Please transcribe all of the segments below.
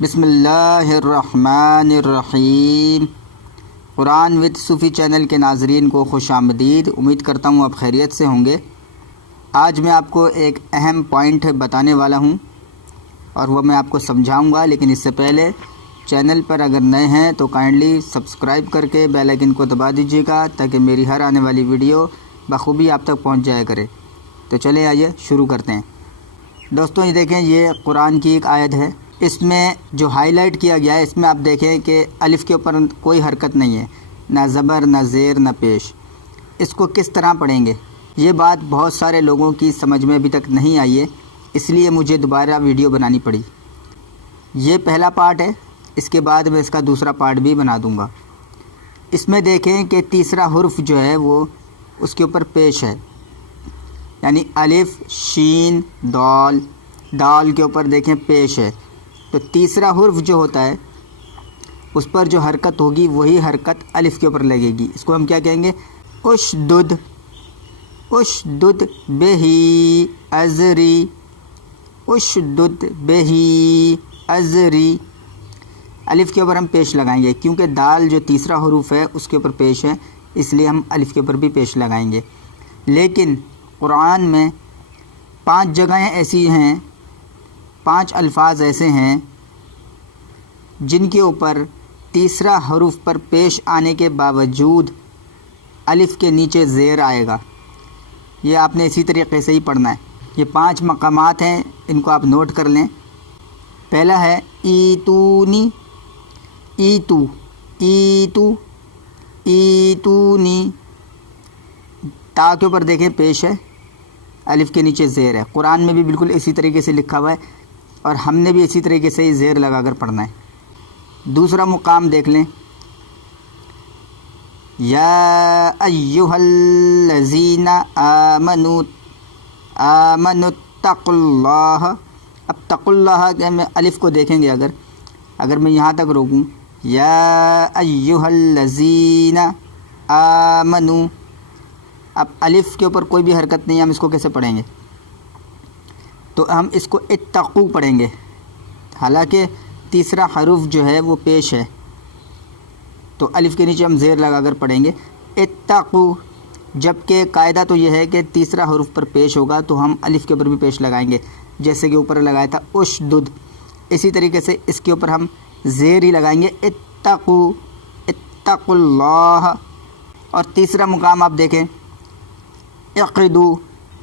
بسم اللہ الرحمن الرحیم۔ قرآن وتھ صوفی چینل کے ناظرین کو خوش آمدید۔ امید کرتا ہوں آپ خیریت سے ہوں گے۔ آج میں آپ کو ایک اہم پوائنٹ بتانے والا ہوں اور وہ میں آپ کو سمجھاؤں گا، لیکن اس سے پہلے چینل پر اگر نئے ہیں تو کائنڈلی سبسکرائب کر کے بیل آئیکن کو دبا دیجیے گا تاکہ میری ہر آنے والی ویڈیو بخوبی آپ تک پہنچ جایا کرے۔ تو چلیں آئیے شروع کرتے ہیں۔ دوستوں یہ دیکھیں، یہ قرآن کی ایک آیت ہے۔ اس میں جو ہائی لائٹ کیا گیا ہے، اس میں آپ دیکھیں کہ الف کے اوپر کوئی حرکت نہیں ہے، نہ زبر، نہ زیر، نہ پیش۔ اس کو کس طرح پڑھیں گے؟ یہ بات بہت سارے لوگوں کی سمجھ میں ابھی تک نہیں آئی ہے، اس لیے مجھے دوبارہ ویڈیو بنانی پڑی۔ یہ پہلا پارٹ ہے، اس کے بعد میں اس کا دوسرا پارٹ بھی بنا دوں گا۔ اس میں دیکھیں کہ تیسرا حرف جو ہے وہ اس کے اوپر پیش ہے، یعنی الف، شین، دال۔ دال کے اوپر دیکھیں پیش ہے، تو تیسرا حرف جو ہوتا ہے اس پر جو حرکت ہوگی وہی حرکت الف کے اوپر لگے گی۔ اس کو ہم کیا کہیں گے؟ اشدد، اشدد بہی ازری، اشدد بہی ازری۔ الف کے اوپر ہم پیش لگائیں گے، کیونکہ دال جو تیسرا حرف ہے اس کے اوپر پیش ہے، اس لیے ہم الف کے اوپر بھی پیش لگائیں گے۔ لیکن قرآن میں 5 جگہیں ایسی ہیں، 5 الفاظ ایسے ہیں جن کے اوپر تیسرا حرف پر پیش آنے کے باوجود الف کے نیچے زیر آئے گا۔ یہ آپ نے اسی طریقے سے ہی پڑھنا ہے۔ یہ 5 مقامات ہیں، ان کو آپ نوٹ کر لیں۔ پہلا ہے ایتونی، ایتو، ایتو، ایتونی۔ تا کے اوپر دیکھیں پیش ہے، الف کے نیچے زیر ہے۔ قرآن میں بھی بالکل اسی طریقے سے لکھا ہوا ہے اور ہم نے بھی اسی طریقے سے ہی زیر لگا کر پڑھنا ہے۔ دوسرا مقام دیکھ لیں، یا ایہا الذین آمنوا، آمنوا اتقوا اللہ۔ اب تقوا اللہ کہ میں الف کو دیکھیں گے، اگر میں یہاں تک روکوں، یا ایہا الذین آمنوا، اب الف کے اوپر کوئی بھی حرکت نہیں ہے، ہم اس کو کیسے پڑھیں گے؟ تو ہم اس کو اتقو پڑھیں گے، حالانکہ تیسرا حرف جو ہے وہ پیش ہے، تو الف کے نیچے ہم زیر لگا کر پڑھیں گے اتقو۔ جبکہ قاعدہ تو یہ ہے کہ تیسرا حرف پر پیش ہوگا تو ہم الف کے اوپر بھی پیش لگائیں گے، جیسے کہ اوپر لگایا تھا اشدد، اسی طریقے سے اس کے اوپر ہم زیر ہی لگائیں گے اتقو، اتقوا اللہ۔ اور تیسرا مقام آپ دیکھیں، اقدو،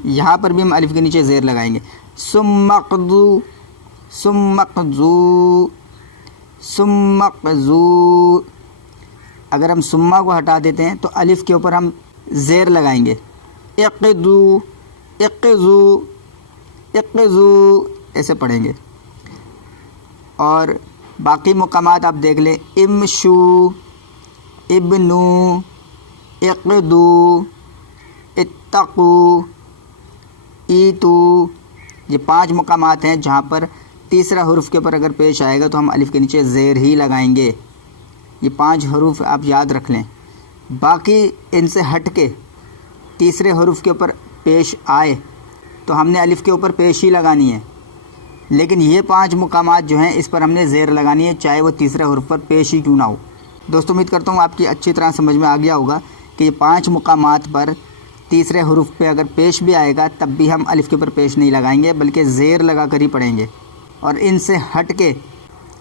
یہاں پر بھی ہم الف کے نیچے زیر لگائیں گے، ثم اقضوا، ثم اقضوا، ثم اقضوا۔ اگر ہم ثم کو ہٹا دیتے ہیں تو الف کے اوپر ہم زیر لگائیں گے، اقضوا، اقضوا، اقضوا، ایسے پڑھیں گے۔ اور باقی مقامات آپ دیکھ لیں، امشو، ابنو، اقدو، اتقو، ایتو۔ یہ 5 مقامات ہیں جہاں پر تیسرا حرف کے اوپر اگر پیش آئے گا تو ہم الف کے نیچے زیر ہی لگائیں گے۔ یہ 5 حروف آپ یاد رکھ لیں۔ باقی ان سے ہٹ کے تیسرے حرف کے اوپر پیش آئے تو ہم نے الف کے اوپر پیش ہی لگانی ہے، لیکن یہ 5 مقامات جو ہیں اس پر ہم نے زیر لگانی ہے، چاہے وہ تیسرے حرف پر پیش ہی کیوں نہ ہو۔ دوستوں امید کرتا ہوں آپ کی اچھی طرح سمجھ میں آ گیا ہوگا کہ یہ 5 مقامات پر تیسرے حرف پہ اگر پیش بھی آئے گا تب بھی ہم الف کے اوپر پیش نہیں لگائیں گے، بلکہ زیر لگا کر ہی پڑھیں گے۔ اور ان سے ہٹ کے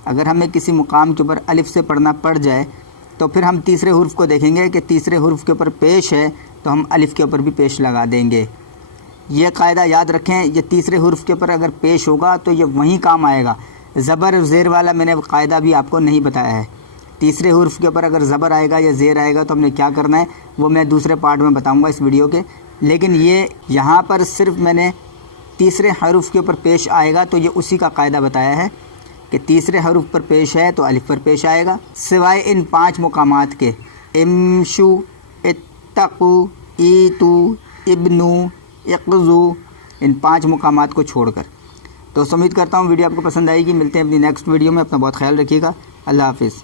اگر ہمیں کسی مقام کے اوپر الف سے پڑھنا پڑ جائے تو پھر ہم تیسرے حرف کو دیکھیں گے کہ تیسرے حرف کے اوپر پیش ہے تو ہم الف کے اوپر بھی پیش لگا دیں گے۔ یہ قاعدہ یاد رکھیں، یہ تیسرے حرف کے اوپر اگر پیش ہوگا تو یہ وہیں کام آئے گا۔ زبر اور زیر والا میں نے قاعدہ بھی آپ کو نہیں بتایا ہے۔ تیسرے حرف کے اوپر اگر زبر آئے گا یا زیر آئے گا تو ہم نے کیا کرنا ہے وہ میں دوسرے پارٹ میں بتاؤں گا اس ویڈیو کے، لیکن یہ یہاں پر صرف میں نے تیسرے حرف کے اوپر پیش آئے گا تو یہ اسی کا قاعدہ بتایا ہے کہ تیسرے حرف پر پیش ہے تو الف پر پیش آئے گا، سوائے ان 5 مقامات کے، امشو، اتقو، ایتو، ابنو، اقضو، ان 5 مقامات کو چھوڑ کر۔ تو امید کرتا ہوں ویڈیو آپ کو پسند آئے گی۔ ملتے ہیں اپنی نیکسٹ ویڈیو میں، اپنا بہت خیال رکھیے گا۔ اللہ حافظ۔